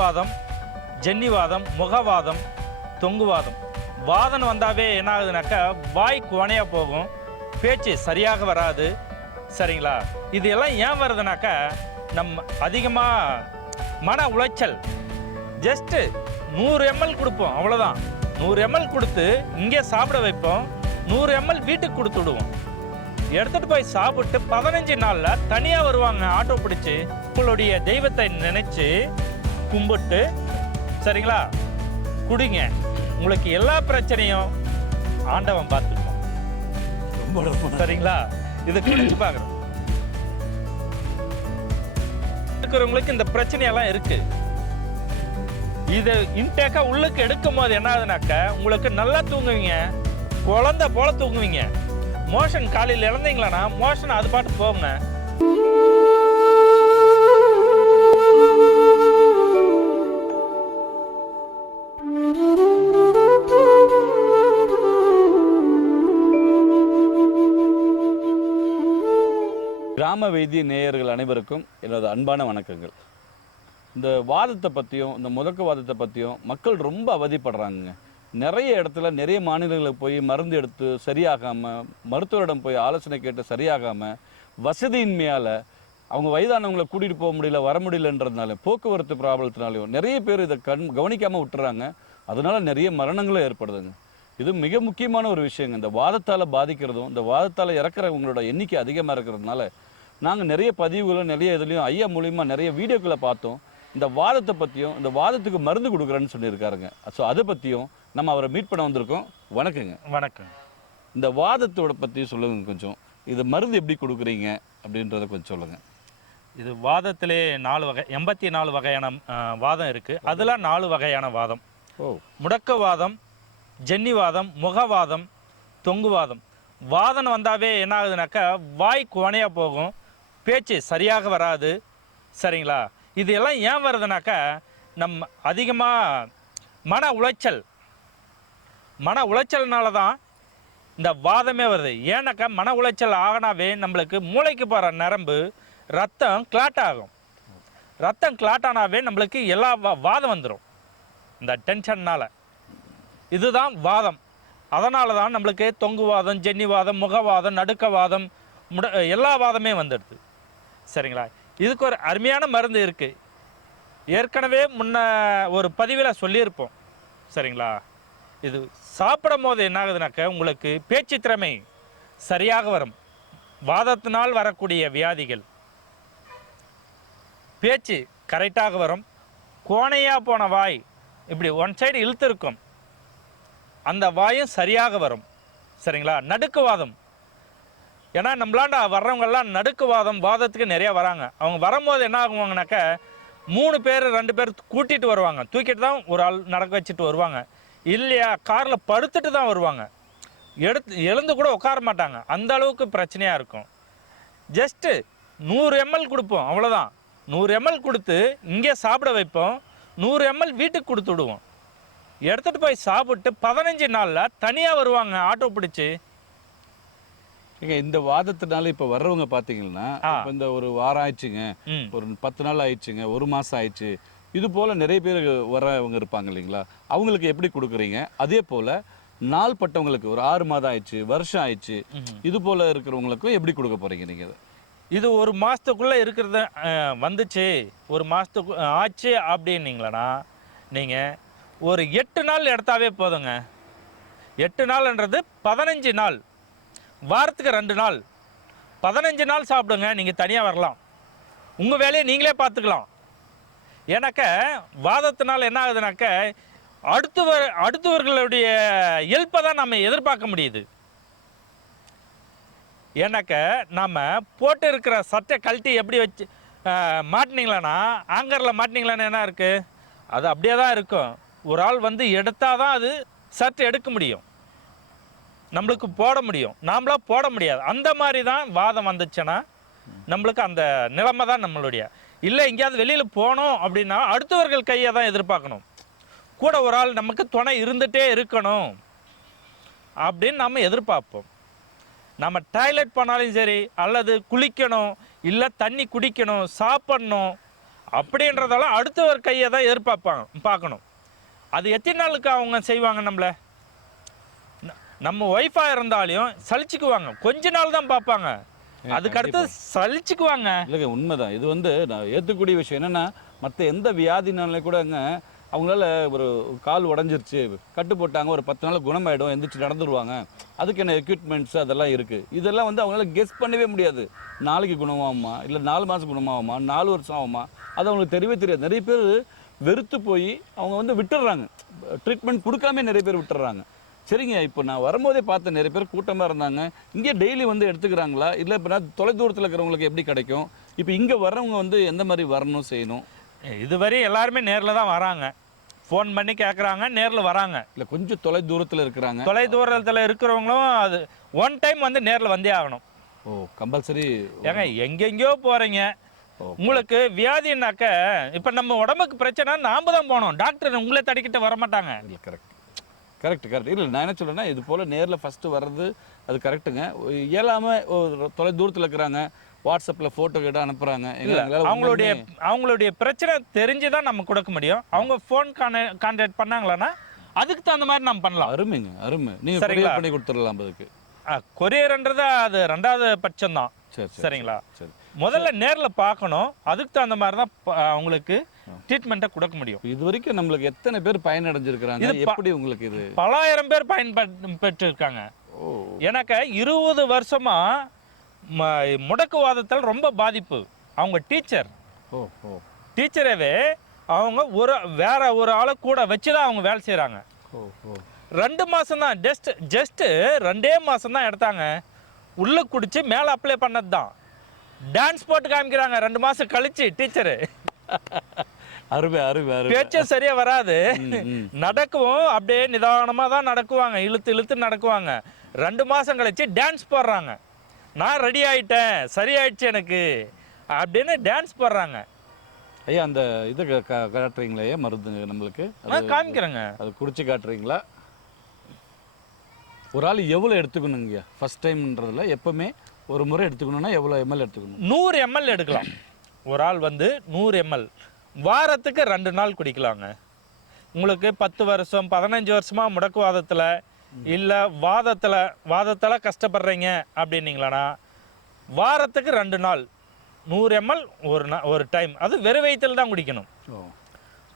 வாதம் ஜென்னிவாதம் முகவாதம் தொங்குவாதம். வாதம் வந்தாவே என்ன ஆகுதுனாக்கா வாய் குவனையாக போகும் பேச்சு சரியாக வராது சரிங்களா? இது எல்லாம் ஏன் வருதுனாக்கா நம்ம அதிகமாக மன உளைச்சல். ஜஸ்ட்டு நூறு எம்எல் கொடுப்போம் அவ்வளோதான் நூறு எம்எல் கொடுத்து இங்கே சாப்பிட வைப்போம் நூறு எம்எல் வீட்டுக்கு கொடுத்து விடுவோம். எடுத்துட்டு போய் சாப்பிட்டு பதினஞ்சு நாளில் தனியாக வருவாங்க ஆட்டோ பிடிச்சி உங்களுடைய தெய்வத்தை நினச்சி கும்பிட்டு சரிங்களா? குடிங்க. உங்களுக்கு எல்லா பிரச்சனையும் ஆண்டவன் பார்த்துக்குவான் ரொம்ப ரொம்ப சரிங்களா? இது குடிச்சு பார்க்குறோம் இருக்கிறவங்களுக்கு இந்த பிரச்சனையெல்லாம் இருக்கு. இது இன்டேக்கா உள்ளுக்கு எடுக்கும் போது என்ன ஆகுதுனாக்க உங்களுக்கு நல்லா தூங்குவீங்க. குழந்தை போல தூங்குவீங்க. மோஷன் காலையில் இழந்தீங்களான்னா மோஷன் அது பாட்டு போகுங்க. கிராம வைத்திய நேயர்கள் அனைவருக்கும் எனது அன்பான வணக்கங்கள். இந்த வாதத்தை பற்றியும் இந்த முடக்கவாதத்தை பற்றியும் மக்கள் ரொம்ப அவதிப்படுறாங்க நிறைய இடத்துல நிறைய மாநிலங்களுக்கு போய் மருந்து எடுத்து சரியாகாமல் மருத்துவரிடம் போய் ஆலோசனை கேட்டு சரியாகாமல் வசதியின்மையால் அவங்க வயதானவங்களை கூட்டிகிட்டு போக முடியல வர முடியலன்றதுனால போக்குவரத்து ப்ராப்ளத்தினாலையும் நிறைய பேர் இதை கண் கவனிக்காமல் விட்டுறாங்க. அதனால் நிறைய மரணங்களும் ஏற்படுதுங்க. இது மிக முக்கியமான ஒரு விஷயங்க. இந்த வாதத்தால் பாதிக்கிறதும் இந்த வாதத்தால் இறக்குறவங்களோட எண்ணிக்கை அதிகமாக இருக்கிறதுனால நாங்கள் நிறைய பதிவுகளும் நிறைய இதுலேயும் ஐயா மூலியமாக நிறைய வீடியோக்களை பார்த்தோம். இந்த வாதத்தை பற்றியும் இந்த வாதத்துக்கு மருந்து கொடுக்குறேன்னு சொல்லியிருக்காருங்க. ஸோ அதை பற்றியும் நம்ம அவரை மீட் பண்ண வந்திருக்கோம். வணக்கங்க. வணக்கம். இந்த வாதத்தோட பற்றி சொல்லுங்க கொஞ்சம். இது மருந்து எப்படி கொடுக்குறீங்க அப்படின்றத கொஞ்சம் சொல்லுங்கள் இது வாதத்திலே நாலு வகை எண்பத்தி நாலு வகையான வாதம் இருக்கு. அதுல நாலு வகையான வாதம். ஓ. முடக்கவாதம் ஜென்னிவாதம் முகவாதம் தொங்குவாதம். வாதம் வந்தாவே என்ன ஆகுதுனாக்கா வாய் குவனையாக போகும் பேச்சு சரியாக வராது. சரிங்களா? இது எல்லாம் ஏன் வருதுனாக்கா நம்ம அதிகமாக மன உளைச்சல். மன உளைச்சல்னால தான் இந்த வாதமே வருது. ஏன்னாக்கா மன உளைச்சல் ஆகினாவே நம்மளுக்கு மூளைக்கு போகிற நரம்பு ரத்தம் கிளாட் ஆகும். ரத்தம் கிளாட் ஆனாவே நம்மளுக்கு எல்லா வா- வாதம் வந்துடும் இந்த டென்ஷன்னால் இதுதான் வாதம். அதனால தான் நம்மளுக்கு தொங்குவாதம் ஜென்னிவாதம் முகவாதம் நடுக்கவாதம் முட எல்லா வாதமே வந்துடுது. சரிங்களா? இதுக்கு ஒரு அருமையான மருந்து இருக்குது ஏற்கனவே முன்ன ஒரு பதிவில் சொல்லியிருப்போம். சரிங்களா? இது சாப்பிடும் போது என்ன ஆகுதுனாக்க உங்களுக்கு பேச்சு திறமை சரியாக வரும். வாதத்தினால் வரக்கூடிய வியாதிகள். பேச்சு கரெக்டாக வரும். கோணையாக போன வாய் இப்படி ஒன் சைடு இழுத்திருக்கும் அந்த வாயும் சரியாக வரும். சரிங்களா? நடுக்குவாதம். ஏன்னா நம்மளாண்ட வர்றவங்கெல்லாம் நடுக்குவாதம் வாதத்துக்கு நிறையா வராங்க. அவங்க வரும்போது என்ன ஆகுவாங்கனாக்க மூணு பேர் ரெண்டு பேர் கூட்டிகிட்டு வருவாங்க. தூக்கிட்டு தான் ஒரு ஆள் நடக்க வச்சுட்டு வருவாங்க. இல்லையா? காரில் படுத்துட்டு தான் வருவாங்க. எடுத்து எழுந்து கூட உட்கார மாட்டாங்க. அந்த அளவுக்கு பிரச்சனையாக இருக்கும். ஜஸ்ட்டு நூறு எம்எல் கொடுப்போம். அவ்வளோதான் நூறு எம்எல் கொடுத்து இங்கே சாப்பிட வைப்போம். நூறு எம்எல் வீட்டுக்கு கொடுத்து விடுவோம். எடுத்துகிட்டு போய் சாப்பிட்டு பதினஞ்சு நாளில் தனியாக வருவாங்க ஆட்டோ பிடிச்சி. ஏங்க இந்த வாதத்தினால இப்போ வர்றவங்க. இப்போ இந்த ஒரு வாரம் ஆயிடுச்சுங்க. ஒரு பத்து நாள் ஆயிடுச்சுங்க ஒரு மாதம் ஆயிடுச்சு. இது போல் நிறைய பேர் வரவங்க இருப்பாங்க இல்லைங்களா? அவங்களுக்கு எப்படி கொடுக்குறீங்க? அதே போல் நாள் பட்டவங்களுக்கு ஒரு ஆறு மாதம் ஆயிடுச்சு வருஷம் ஆயிடுச்சு. இது போல் இருக்கிறவங்களுக்கும் எப்படி கொடுக்க போகிறீங்க நீங்கள் அதை இது ஒரு மாதத்துக்குள்ளே இருக்கிறது வந்துச்சு. ஒரு மாதத்துக்கு ஆச்சு அப்படின்னீங்களா நீங்கள் ஒரு எட்டு நாள் எடுத்தாவே போதுங்க. எட்டு நாள்ன்றது பதினஞ்சு நாள். வாரத்துக்கு ரெண்டு நாள். பதினஞ்சு நாள் சாப்பிடுங்க நீங்கள் தனியாக வரலாம். உங்கள் வேலையை நீங்களே பார்த்துக்கலாம். ஏன்னாக்க வாதத்தினால் என்ன ஆகுதுனாக்க அடுத்தவர் அடுத்தவர்களுடைய இயல்பை தான் நம்ம எதிர்பார்க்க முடியுது. ஏன்னாக்க நம்ம போட்டு இருக்கிற சட்டை கழட்டி எப்படி வச்சு மாட்டினீங்களான்னா ஆங்கரில் மாட்டினீங்களான்னு என்ன இருக்குது அது அப்படியே தான் இருக்கும். ஒரு ஆள் வந்து எடுத்தால் தான் அது சற்று எடுக்க முடியும். நம்மளுக்கு போட முடியும். நாமளா போட முடியாது. அந்த மாதிரி தான் வாதம் வந்துச்சுன்னா நம்மளுக்கு அந்த நிலைமை தான் நம்மளுடைய. இல்லை எங்கேயாவது வெளியில் போனோம் அப்படின்னா அடுத்தவர்கள் கையை தான் எதிர்பார்க்கணும். கூட ஒரு ஆள் நமக்கு துணை இருந்துகிட்டே இருக்கணும் அப்படின்னு நம்ம எதிர்பார்ப்போம். நம்ம டாய்லெட் பண்ணாலும் சரி அல்லது குளிக்கணும் இல்லை தண்ணி குடிக்கணும் சாப்பிடணும் அப்படின்றதெல்லாம் அடுத்தவர் கையை தான் எதிர்பார்ப்பாங்க பார்க்கணும். அது எத்தனை நாளுக்கு அவங்க செய்வாங்க நம்மள? நம்ம ஒய்ஃபாக இருந்தாலையும் சலிச்சுக்குவாங்க. கொஞ்ச நாள் தான் பார்ப்பாங்க. அதுக்கு அடுத்து சலிச்சுக்குவாங்க. இல்லைங்க உண்மைதான். இது வந்து நான் ஏற்றுக்கூடிய விஷயம். என்னன்னா மற்ற எந்த வியாதினாலே கூடங்க அவங்களால ஒரு கால் உடஞ்சிருச்சு கட்டு போட்டாங்க ஒரு பத்து நாள் குணமாயிடும் எந்திரிச்சு நடந்துருவாங்க. அதுக்கு என்ன எக்யூப்மெண்ட்ஸ் அதெல்லாம் இருக்குது இதெல்லாம் வந்து அவங்களால கெஸ் பண்ணவே முடியாது. நாளைக்கு குணமாகுமா? இல்லை நாலு மாதம் குணமாகுமா? நாலு வருஷம் ஆகுமா? அது அவங்களுக்கு தெரியவே தெரியாது. நிறைய பேர் வெறுத்து போய் அவங்க வந்து விட்டுடுறாங்க ட்ரீட்மெண்ட் கொடுக்காம நிறைய பேர் விட்டுறாங்க. சரிங்க இப்போ நான் வரும்போதே பார்த்தேன் நிறைய பேர் கூட்டமாக இருந்தாங்க. இங்கே டெய்லி வந்து எடுத்துக்கிறாங்களா? இல்லை இப்போ நான் தொலைதூரத்தில் இருக்கிறவங்களுக்கு எப்படி கிடைக்கும்? இப்போ இங்கே வர்றவங்க வந்து எந்த மாதிரி வரணும் செய்யணும்? இதுவரை எல்லாருமே நேரில் தான் வராங்க. ஃபோன் பண்ணி கேட்குறாங்க நேரில் வராங்க. இல்லை கொஞ்சம் தொலை தூரத்தில் இருக்கிறாங்க. தொலை தூரத்தில் இருக்கிறவங்களும் அது ஒன் டைம் வந்து நேரில் வந்தே ஆகணும். ஓ கம்பல்சரி ஏங்க எங்கெங்கேயோ போகிறீங்க. உங்களுக்கு வியாதினாக்க இப்போ நம்ம உடம்புக்கு பிரச்சனை நாம தான் போகணும். டாக்டர் உங்களே தடிக்கிட்டு வர மாட்டாங்க கரெக்ட் கரெக்ட் கரெக்ட் இல்லை நான் என்ன சொல்றேன்னா இது போல் நேரில் ஃபஸ்ட்டு வர்றது அது கரெக்டுங்க இயலாமல் தொலை தூரத்தில் இருக்கிறாங்க வாட்ஸ்அப்பில் ஃபோட்டோ கேட்டு அனுப்புகிறாங்க அவங்களுடைய அவங்களுடைய பிரச்சனை தெரிஞ்சு தான் நம்ம கொடுக்க முடியும். அவங்க ஃபோன் கான்டாக்ட் பண்ணாங்களான்னா அதுக்கு தகுந்த மாதிரி நம்ம பண்ணலாம். அருமைங்க அருமை. நீங்கள் சரிங்களா? பண்ணி கொடுத்துடலாம் அதுக்கு. கொரியர்ன்றது அது ரெண்டாவது பட்சம் தான் சரி சரிங்களா? சரி. முதல்ல நேரில் பார்க்கணும். அதுக்கு தகுந்த மாதிரி தான் அவங்களுக்கு ட்ரீட்மெண்ட்டை கொடுக்க முடியும். இது வரைக்கும் நம்மளுக்கு எத்தனை பேர் பயனடைஞ்சிருக்கிறாங்க? இது எப்படி உங்களுக்கு இது? பலாயிரம் பேர் பயன்பெற்று பெற்றிருக்காங்க. எனக்கு இருபது வருஷமா ம- முடக்குவாதத்தில் ரொம்ப பாதிப்பு. அவங்க டீச்சர். டீச்சரவே அவங்க ஒரு வேற ஒரு ஆளை கூட வச்சு தான் அவங்க வேலை செய்கிறாங்க ரெண்டு மாதம் தான் ஜஸ்ட் ஜஸ்ட்டு ரெண்டே மாதம் தான் எடுத்தாங்க. உள்ளே குடிச்சு மேலே அப்ளை பண்ணது தான் டான்ஸ் போட்டு காமிக்கிறாங்க. ரெண்டு மாதம் கழிச்சு டீச்சரு அருமை அருமை அருமை. பேச்சும் சரியா வராது. ம், ம். நடக்கவும். அப்படியே நிதானமாக தான் நடக்குவாங்க. இழுத்து இழுத்து நடக்குவாங்க. ரெண்டு மாதம் கழிச்சு டான்ஸ் போடுறாங்க. நான் ரெடி ஆயிட்டேன். சரியாயிடுச்சு எனக்கு. அப்படின்னு டான்ஸ் போடுறாங்க. ஐயா அந்த இது காட்டுறீங்களா ஐயா? மருந்து நம்மளுக்கு? காமிக்கிறேங்க. அது குடிச்சு காட்டுறீங்களா? ஒரு ஆள் எவ்வளோ எடுத்துக்கணுங்கய்யா ஃபர்ஸ்ட் டைம்ன்றதுல எப்பவுமே ஒரு முறை எடுத்துக்கணும்னா எவ்வளோ எம்எல் எடுத்துக்கணும்? நூறு எம்எல் எடுக்கலாம். ஒரு ஆள் வந்து நூறு எம்எல் வாரத்துக்கு ரெண்டு நாள் குடிக்கலாங்க. உங்களுக்கு பத்து வருஷம் பதினஞ்சு வருஷமா முடக்குவாதத்தில் இல்லை வாதத்தில் வாதத்தில் கஷ்டப்படுறீங்க அப்படின்னீங்களாண்ணா வாரத்துக்கு ரெண்டு நாள். நூறு எம்எல் ஒரு நா ஒரு டைம் அது வெறும் வயிற்றில் தான் குடிக்கணும்.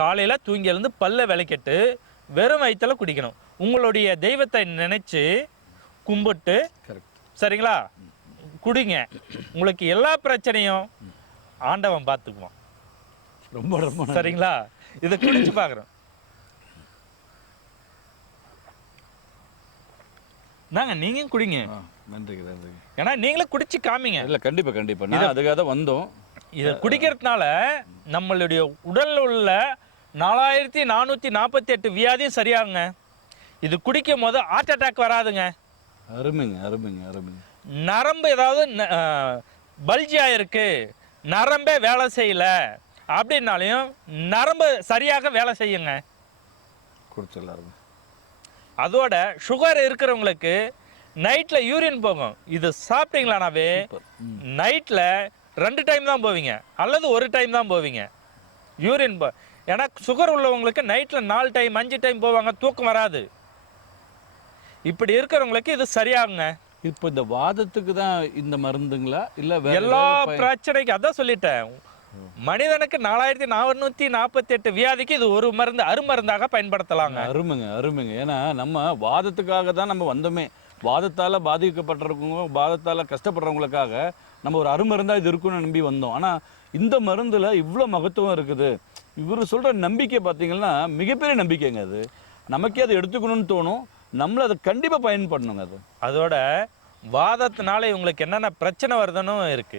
காலையில் தூங்கி எழுந்து பல்ல விளக்கிட்டு வெறும் வயிற்றில் குடிக்கணும். உங்களுடைய தெய்வத்தை நினைச்சு கும்பிட்டு சரிங்களா? குடிங்க. உங்களுக்கு எல்லா பிரச்சனையும் ஆண்டவன் பார்த்துக்குவான். ரொம்ப ரொம்ப. சரிங்களா? இதை குடிச்சு பார்க்குறோம். நாங்க நீங்க குடிங்க. நன்றிங்க நன்றிங்க. ஏன்னா நீங்களும் குடிச்சு காமிங்க. இல்லை கண்டிப்பாக கண்டிப்பாக நான் அதுக்காக தான் வந்தோம். இதை குடிக்கிறதுனால நம்மளுடைய உடல்ல உள்ள நாலாயிரத்தி நானூற்றி நாற்பத்தி எட்டு வியாதியும் சரியாகுங்க. இது குடிக்கும் போது ஹார்ட் அட்டாக் வராதுங்க. அருமைங்க அருமைங்க அருமைங்க. நரம்பு ஏதாவது பல்ஜி ஆயிருக்கு. நரம்பே வேலை செய்யல. அப்படின்னாலையும் நரம்பு சரியாக வேலை செய்யுங்க. குடிச்சிடலாம் அதோட சுகர் இருக்கிறவங்களுக்கு நைட்டில் யூரின் போகும். இது சாப்பிட்டீங்களானாவே. நைட்டில் ரெண்டு டைம் தான் போவீங்க. அல்லது ஒரு டைம் தான் போவீங்க. யூரின் போ ஏன்னா சுகர் உள்ளவங்களுக்கு நைட்டில் நாலு டைம் அஞ்சு டைம் போவாங்க. தூக்கம் வராது. இப்படி இருக்கிறவங்களுக்கு இது சரியாகுங்க. இப்போ இந்த வாதத்துக்கு தான் இந்த மருந்துங்களா? இல்லை எல்லா பிரச்சனைக்கும் அதான் சொல்லிட்டேன். மனிதனுக்கு நாலாயிரத்தி நானூற்றி நாற்பத்தி எட்டு வியாதிக்கு இது ஒரு மருந்து அருமருந்தாக பயன்படுத்தலாங்க. அருமைங்க அருமைங்க. ஏன்னா நம்ம வாதத்துக்காக தான் நம்ம வந்தோமே. வாதத்தால் பாதிக்கப்பட்டிருக்கவங்க வாதத்தால் கஷ்டப்படுறவங்களுக்காக நம்ம ஒரு அருமருந்தா இது இருக்குன்னு நம்பி வந்தோம். ஆனால் இந்த மருந்தில் இவ்வளோ மகத்துவம் இருக்குது. இவர் சொல்கிற நம்பிக்கை பார்த்தீங்கன்னா மிகப்பெரிய நம்பிக்கைங்க அது. நமக்கே அதை எடுத்துக்கணும்னு தோணும். நம்மள அதை கண்டிப்பாக பயன்படணுங்க அது. அதோட வாதத்தினால இவங்களுக்கு என்னென்ன பிரச்சனை வருதுன்னு இருக்கு.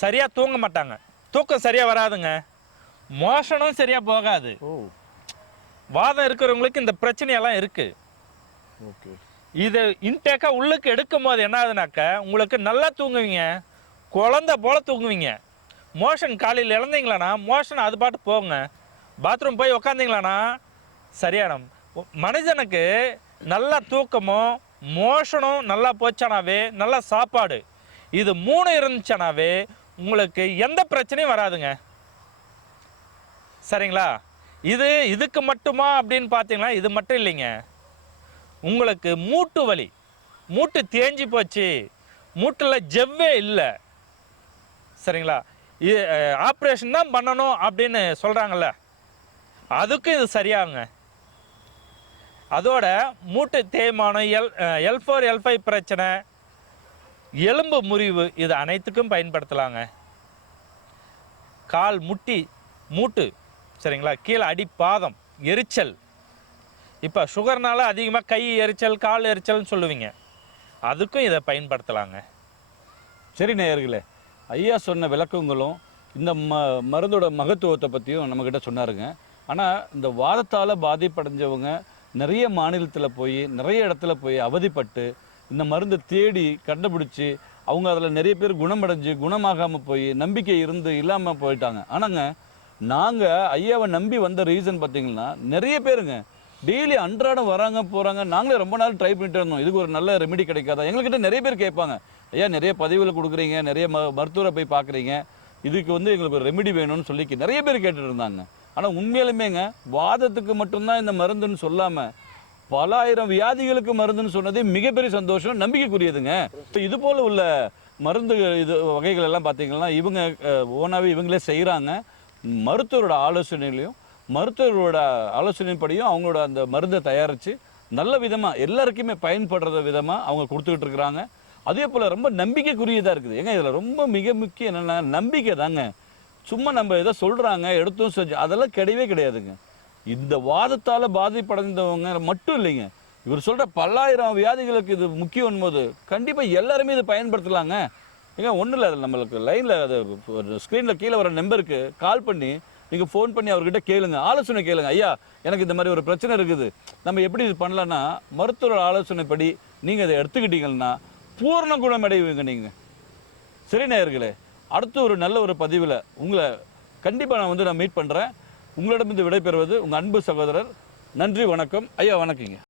சரியா தூங்க மாட்டாங்க. தூக்கம் சரியா வராதுங்க. மோஷனும் சரியா போகாது. வாதம் இருக்கிறவங்களுக்கு இந்த பிரச்சனையெல்லாம் இருக்கு. ஓகே. இது இன்டேக்கா உள்ளுக்கு எடுக்கும் போது என்ன ஆகுதுனாக்க உங்களுக்கு நல்லா தூங்குவீங்க. குழந்தை போல தூங்குவீங்க. மோஷன் காலையில் இழந்தீங்களாண்ணா மோஷன் அது பாட்டு போங்க பாத்ரூம் போய் உக்காந்தீங்களாண்ணா சரியானம் மனிதனுக்கு நல்ல தூக்கமும் மோஷனும் நல்லா போச்சானாவே நல்ல சாப்பாடு. இது மூணு இருந்துச்சானாவே உங்களுக்கு எந்த பிரச்சனையும் வராதுங்க. சரிங்களா? இது இதுக்கு மட்டுமா அப்படின்னு பார்த்தீங்கன்னா இது மட்டும் இல்லைங்க. உங்களுக்கு மூட்டு வலி மூட்டு தேஞ்சி போச்சு மூட்டில் ஜெவ்வே இல்லை. சரிங்களா? இது ஆப்ரேஷன் தான் பண்ணணும் அப்படின்னு சொல்கிறாங்கல்ல அதுக்கும் இது சரியாகுங்க. அதோட மூட்டு தேய்மானம் L L four L five பிரச்சனை எலும்பு முறிவு இது அனைத்துக்கும் பயன்படுத்தலாங்க. கால் முட்டி மூட்டு சரிங்களா? கீழே அடி பாதம் எரிச்சல். இப்போ சுகர்னால அதிகமாக கை எரிச்சல் கால் எரிச்சல்னு சொல்லுவீங்க. அதுக்கும் இதை பயன்படுத்தலாங்க. சரி நேயர்களே ஐயா சொன்ன விளக்கங்களும் இந்த ம மருந்தோட மகத்துவத்தை பற்றியும் நம்மக்கிட்ட சொன்னாருங்க. ஆனால் இந்த வாதத்தால் பாதிப்படைஞ்சவங்க நிறைய மாநிலத்தில் போய் நிறைய இடத்துல போய் அவதிப்பட்டு இந்த மருந்தை தேடி கண்டுபிடிச்சி அவங்க அதில் நிறைய பேர் குணமடைஞ்சு குணமாகாமல் போய் நம்பிக்கை இருந்து இல்லாமல் போயிட்டாங்க. ஆனாங்க நாங்கள் ஐயாவை நம்பி வந்த ரீசன் பார்த்தீங்கன்னா நிறைய பேருங்க டெய்லி அன்றாடம் வராங்க போகிறாங்க நாங்களே ரொம்ப நாள் ட்ரை பண்ணிட்டு இருந்தோம். இதுக்கு ஒரு நல்ல ரெமெடி கிடைக்காதா? எங்கள்கிட்ட நிறைய பேர் கேட்பாங்க ஐயா நிறைய பதிவில் கொடுக்குறீங்க நிறைய ம மருத்துவரை போய் பார்க்குறீங்க இதுக்கு வந்து எங்களுக்கு ஒரு ரெமெடி வேணும்னு சொல்லி நிறைய பேர் கேட்டுட்டு இருந்தாங்க. ஆனால் உண்மையிலுமேங்க வாதத்துக்கு மட்டும்தான் இந்த மருந்துன்னு சொல்லாமல் பல ஆயிரம் வியாதிகளுக்கு மருந்துன்னு சொன்னதே மிகப்பெரிய சந்தோஷம் நம்பிக்கைக்குரியதுங்க. இப்போ இது போல் உள்ள மருந்து இது வகைகள் எல்லாம் பார்த்தீங்கன்னா இவங்க ஓனாகவே இவங்களே செய்கிறாங்க மருத்துவரோட ஆலோசனையிலையும் மருத்துவரோட ஆலோசனைப்படியும் அவங்களோட அந்த மருந்தை தயாரித்து நல்ல விதமாக எல்லாருக்குமே பயன்படுற விதமாக அவங்க கொடுத்துக்கிட்டு இருக்கிறாங்க. அதே போல் ரொம்ப நம்பிக்கைக்குரியதாக இருக்குது. ஏங்க இதில் ரொம்ப மிக முக்கியம் என்னென்னா நம்பிக்கை தாங்க சும்மா நம்ம ஏதோ சொல்கிறாங்க எடுத்தும் செஞ்சு அதெல்லாம் கிடையவே கிடையாதுங்க. இந்த வாதத்தால் பாதிப்படைந்தவங்க மட்டும் இல்லைங்க. இவர் சொல்கிற பல்லாயிரம் வியாதிகளுக்கு இது முக்கியம் போது கண்டிப்பாக எல்லாருமே இதை பயன்படுத்தலாங்க. ஏங்க ஒன்றும் இல்லை அதில் நம்மளுக்கு லைனில் அது ஒரு ஸ்க்ரீனில் கீழே வர நம்பருக்கு கால் பண்ணி நீங்கள் ஃபோன் பண்ணி அவர்கிட்ட கேளுங்க ஆலோசனை கேளுங்க. ஐயா எனக்கு இந்த மாதிரி ஒரு பிரச்சனை இருக்குது. நம்ம எப்படி இது பண்ணலான்னா மருத்துவர் ஆலோசனைப்படி நீங்கள் இதை எடுத்துக்கிட்டீங்கன்னா பூர்ண குணமடைவீங்க நீங்கள் சரி நேயர்களே அடுத்து ஒரு நல்ல ஒரு பதிவில் உங்களை கண்டிப்பாக நான் வந்து நான் மீட் பண்ணுறேன் உங்களிடமிருந்து விடைபெறுவது உங்கள் அன்பு சகோதரர். நன்றி வணக்கம். ஐயா வணக்கங்க